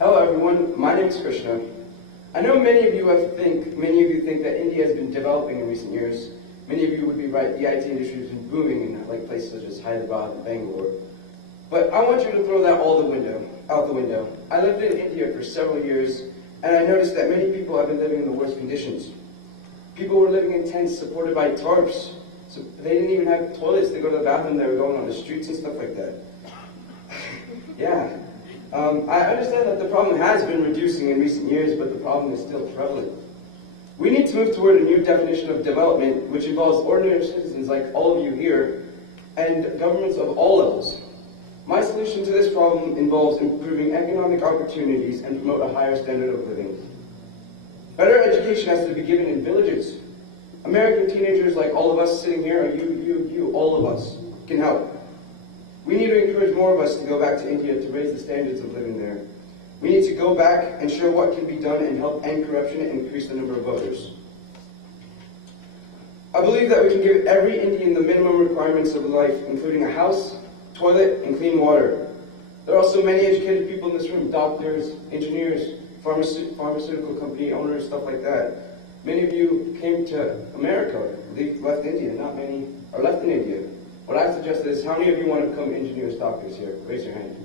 Hello everyone, my name is Krishna. I know many of you think that India has been developing in recent years. Many of you would be right, the IT industry has been booming in like places such as Hyderabad and Bangalore. But I want you to throw that out the window. I lived in India for several years, and I noticed that many people have been living in the worst conditions. People were living in tents supported by tarps, so they didn't even have toilets to go to the bathroom. They were going on the streets and stuff like that. Yeah. I understand that the problem has been reducing in recent years, but the problem is still prevalent. We need to move toward a new definition of development, which involves ordinary citizens like all of you here, and governments of all levels. My solution to this problem involves improving economic opportunities and promote a higher standard of living. Better education has to be given in villages. American teenagers like all of us sitting here, or you, all of us, can help. We need to encourage more of us to go back to India to raise the standards of living there. We need to go back and show what can be done and help end corruption and increase the number of voters. I believe that we can give every Indian the minimum requirements of life, including a house, toilet, and clean water. There are also many educated people in this room, doctors, engineers, pharmaceutical company owners, stuff like that. Many of you came to America, left India, not many are left in India. What I suggest is, how many of you want to become engineers, doctors here? Raise your hand.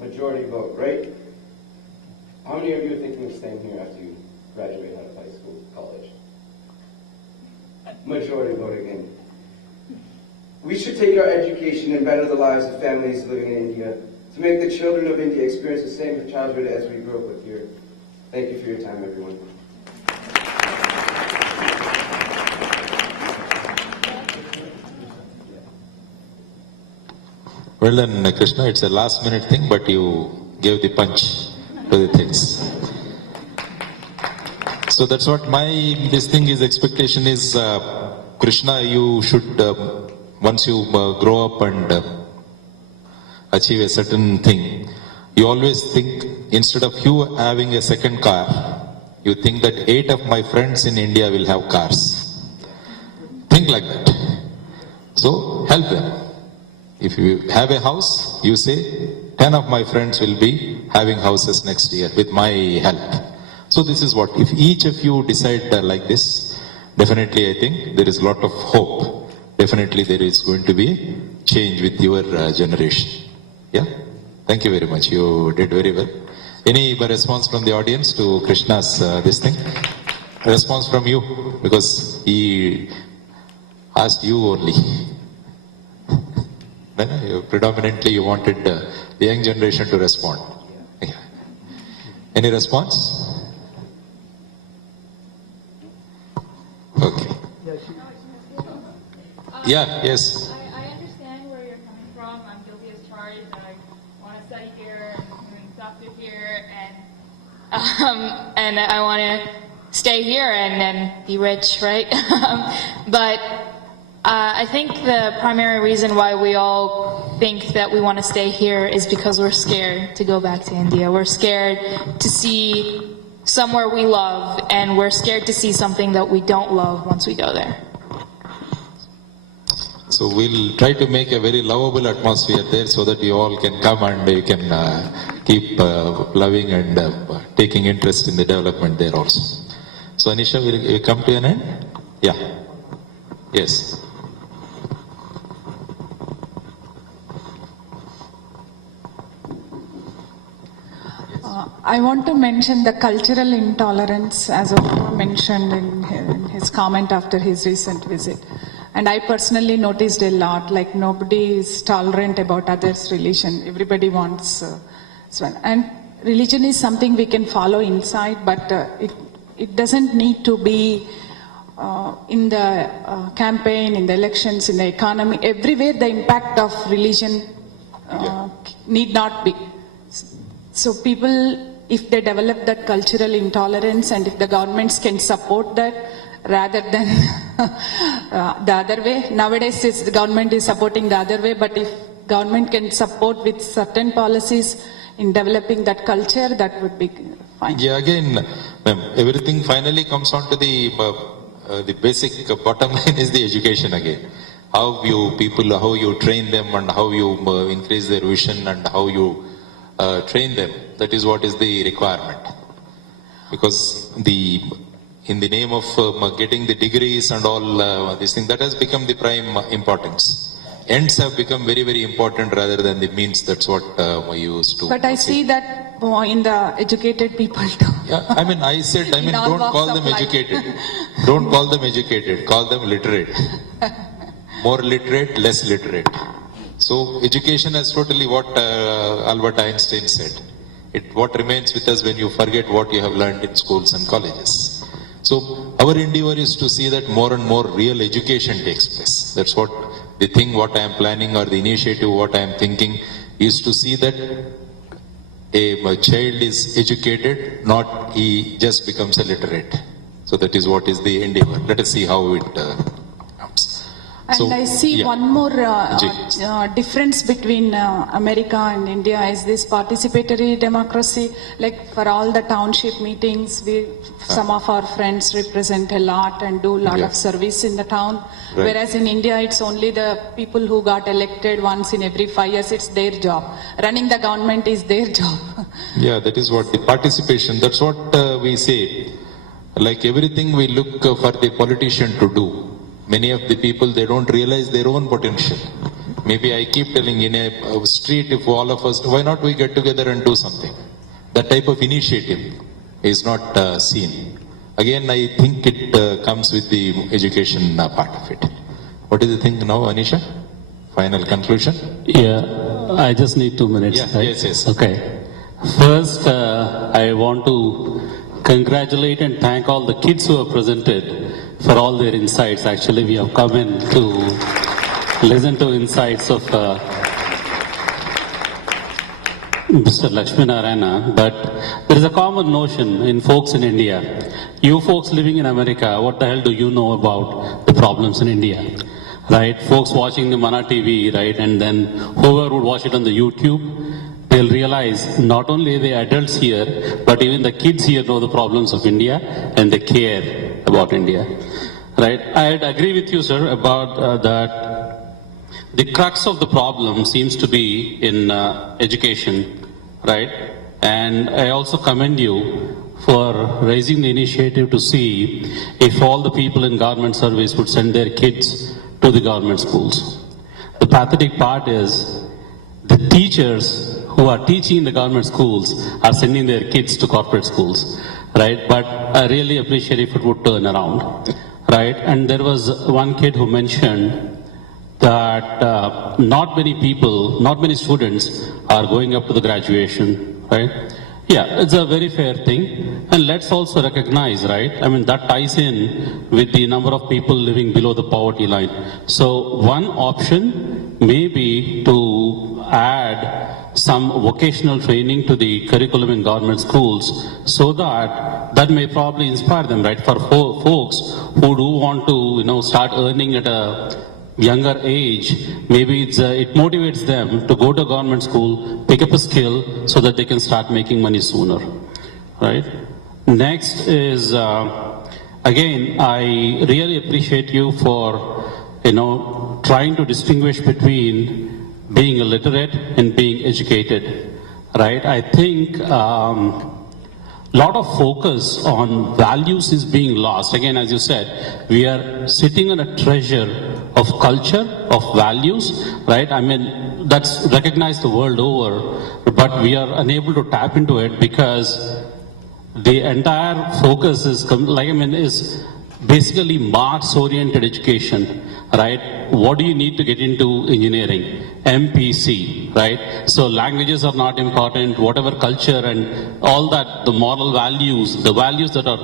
Majority vote, right? How many of you are thinking of staying here after you graduate out of high school, college? Majority vote again. We should take our education and better the lives of families living in India to make the children of India experience the same childhood as we grew up with here. Thank you for your time, everyone. Well then, Krishna, it's a last minute thing, but you gave the punch to the things. So that's what expectation is, Krishna, you should, once you grow up and achieve a certain thing, you always think, instead of you having a second car, you think that 8 of my friends in India will have cars. Think like that. So help them. If you have a house, you say, 10 of my friends will be having houses next year with my help. So this is what, if each of you decide like this, definitely I think there is a lot of hope. Definitely there is going to be change with your generation. Yeah? Thank you very much. You did very well. Any response from the audience to Krishna's this thing? A response from you, because he asked you only. Predominantly you wanted the young generation to respond. Yeah. Any response? Okay. Yeah, yes. I understand where you're coming from. I'm guilty as charged. I want to study here, I'm doing doctor here, and I want to stay here and then be rich, right? But I think the primary reason why we all think that we want to stay here is because we're scared to go back to India. We're scared to see somewhere we love, and we're scared to see something that we don't love once we go there. So we'll try to make a very lovable atmosphere there so that you all can come and you can keep loving and taking interest in the development there also. So Anisha, will you come to an end? Yeah. Yes. I want to mention the cultural intolerance, as Obama mentioned in his comment after his recent visit. And I personally noticed a lot, like nobody is tolerant about others' religion. Everybody wants and religion is something we can follow inside, but it doesn't need to be in the campaign, in the elections, in the economy. Everywhere the impact of religion need not be. So people, if they develop that cultural intolerance and if the governments can support that rather than the other way. Nowadays the government is supporting the other way, but if government can support with certain policies in developing that culture, that would be fine. Yeah, again, ma'am, everything finally comes on to the basic bottom line is the education again. How you train them and how you increase their vision and how you train them. That is what is the requirement. Because in the name of getting the degrees and all this thing, that has become the prime importance. Ends have become very, very important rather than the means. That's what we used to. But I see that in the educated people too. Yeah, I mean, In all don't walks call of them life. educated. Don't call them educated. Call them literate. More literate, less literate. So education is totally what Albert Einstein said. What remains with us when you forget what you have learned in schools and colleges. So our endeavor is to see that more and more real education takes place. That's what the thing, what I am planning, or the initiative, what I am thinking, is to see that a child is educated, not he just becomes illiterate. So that is what is the endeavor. Let us see how it comes. And So, I see yeah. one more Ji. difference between America and India is this participatory democracy. Like for all the township meetings, some of our friends represent a lot and do a lot Yeah. of service in the town. Right. Whereas in India, it's only the people who got elected once in every 5 years, it's their job. Running the government is their job. Yeah, that is what the participation, that's what we say. Like everything we look for the politician to do. Many of the people, they don't realize their own potential. Maybe I keep telling in a street, if all of us, why not we get together and do something? That type of initiative is not seen. Again, I think it comes with the education part of it. What do you think now, Anisha? Final conclusion? Yeah, I just need 2 minutes. Yeah, right? yes. Okay. First, I want to congratulate and thank all the kids who have presented for all their insights. Actually, we have come in to listen to insights of Mr. Lakshminarayana, but there is a common notion in folks in India. You folks living in America, what the hell do you know about the problems in India? Right? Folks watching the Mana TV, right? And then whoever would watch it on the YouTube, they'll realize not only the adults here, but even the kids here know the problems of India and they care about India. Right? I'd agree with you, sir, about that. The crux of the problem seems to be in education, right? And I also commend you for raising the initiative to see if all the people in government service would send their kids to the government schools. The pathetic part is the teachers who are teaching in the government schools are sending their kids to corporate schools, right? But I really appreciate if it would turn around, right? And there was one kid who mentioned that not many students are going up to the graduation, right? Yeah, it's a very fair thing. And let's also recognize, right? I mean, that ties in with the number of people living below the poverty line. So one option may be to add some vocational training to the curriculum in government schools so that may probably inspire them, right? For folks who do want to, start earning at a younger age, maybe it motivates them to go to government school, pick up a skill so that they can start making money sooner, right? Next is, again, I really appreciate you for, trying to distinguish between being illiterate and being educated, right? I think lot of focus on values is being lost. Again, as you said, we are sitting on a treasure of culture, of values, right? I mean, that's recognized the world over, but we are unable to tap into it because the entire focus is basically marks-oriented education, right? What do you need to get into engineering? MPC, right? So languages are not important, whatever culture and all that, the moral values, the values that are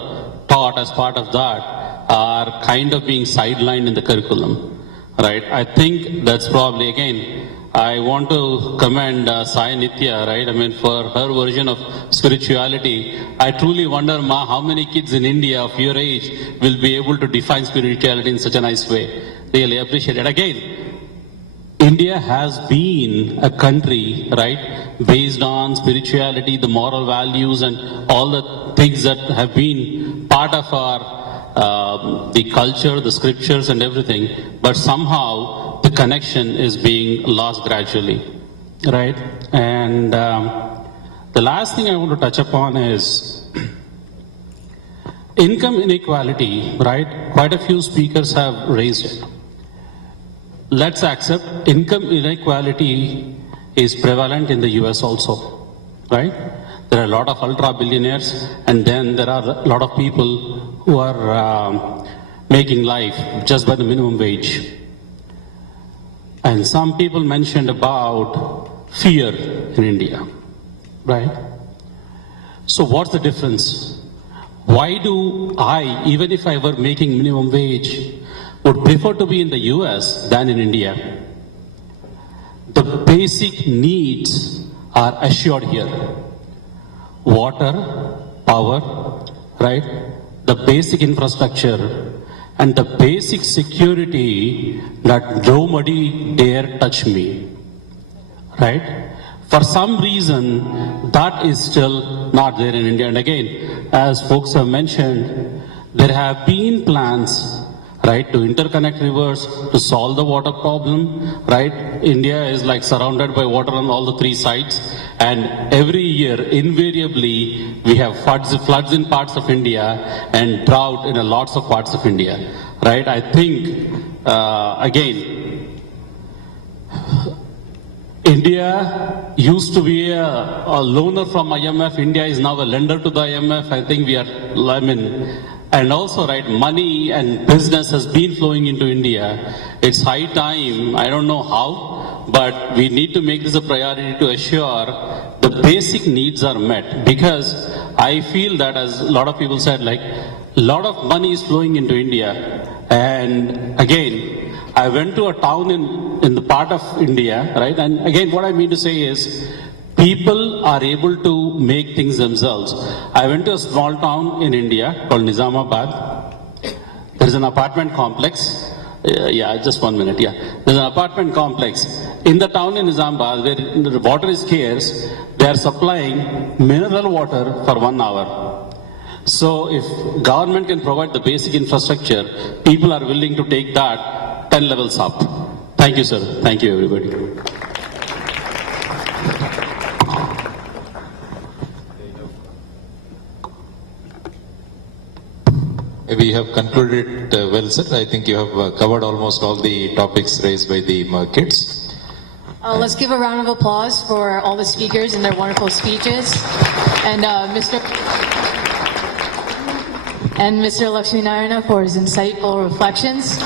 taught as part of that are kind of being sidelined in the curriculum, right? I think that's probably, again, I want to commend Sai Nitya, right? I mean, for her version of spirituality. I truly wonder, Ma, how many kids in India of your age will be able to define spirituality in such a nice way? Really appreciate it. Again, India has been a country, right, based on spirituality, the moral values and all the things that have been part of our the culture, the scriptures and everything, but somehow the connection is being lost gradually, right? And The last thing I want to touch upon is income inequality, right? Quite a few speakers have raised it. Let's accept income inequality is prevalent in the US also, right? There are a lot of ultra billionaires, and then there are a lot of people who are making life just by the minimum wage. And some people mentioned about fear in India, right? So what's the difference? Why do I, even if I were making minimum wage, would prefer to be in the US than in India? The basic needs are assured here. Water, power, right? The basic infrastructure and the basic security that nobody dare touch me, right? For some reason, that is still not there in India. And again, as folks have mentioned, there have been plans, right, to interconnect rivers, to solve the water problem, right? India is like surrounded by water on all the three sides. And every year, invariably, we have floods in parts of India and drought in lots of parts of India, right? I think, again, India used to be a loaner from IMF. India is now a lender to the IMF. I think and also, right, money and business has been flowing into India. It's high time, I don't know how, but we need to make this a priority to assure the basic needs are met. Because I feel that, as a lot of people said, like, a lot of money is flowing into India. And again, I went to a town in the part of India, right? And again, what I mean to say is, people are able to make things themselves. I went to a small town in India called Nizamabad. There is an apartment complex. Just 1 minute, There's an apartment complex. In the town in Nizamabad, where the water is scarce, they are supplying mineral water for 1 hour. So if government can provide the basic infrastructure, people are willing to take that 10 levels up. Thank you, sir. Thank you, everybody. We have concluded well, sir. I think you have covered almost all the topics raised by the kids. Let's give a round of applause for all the speakers and their wonderful speeches. And Mr. Lakshminarayana for his insightful reflections.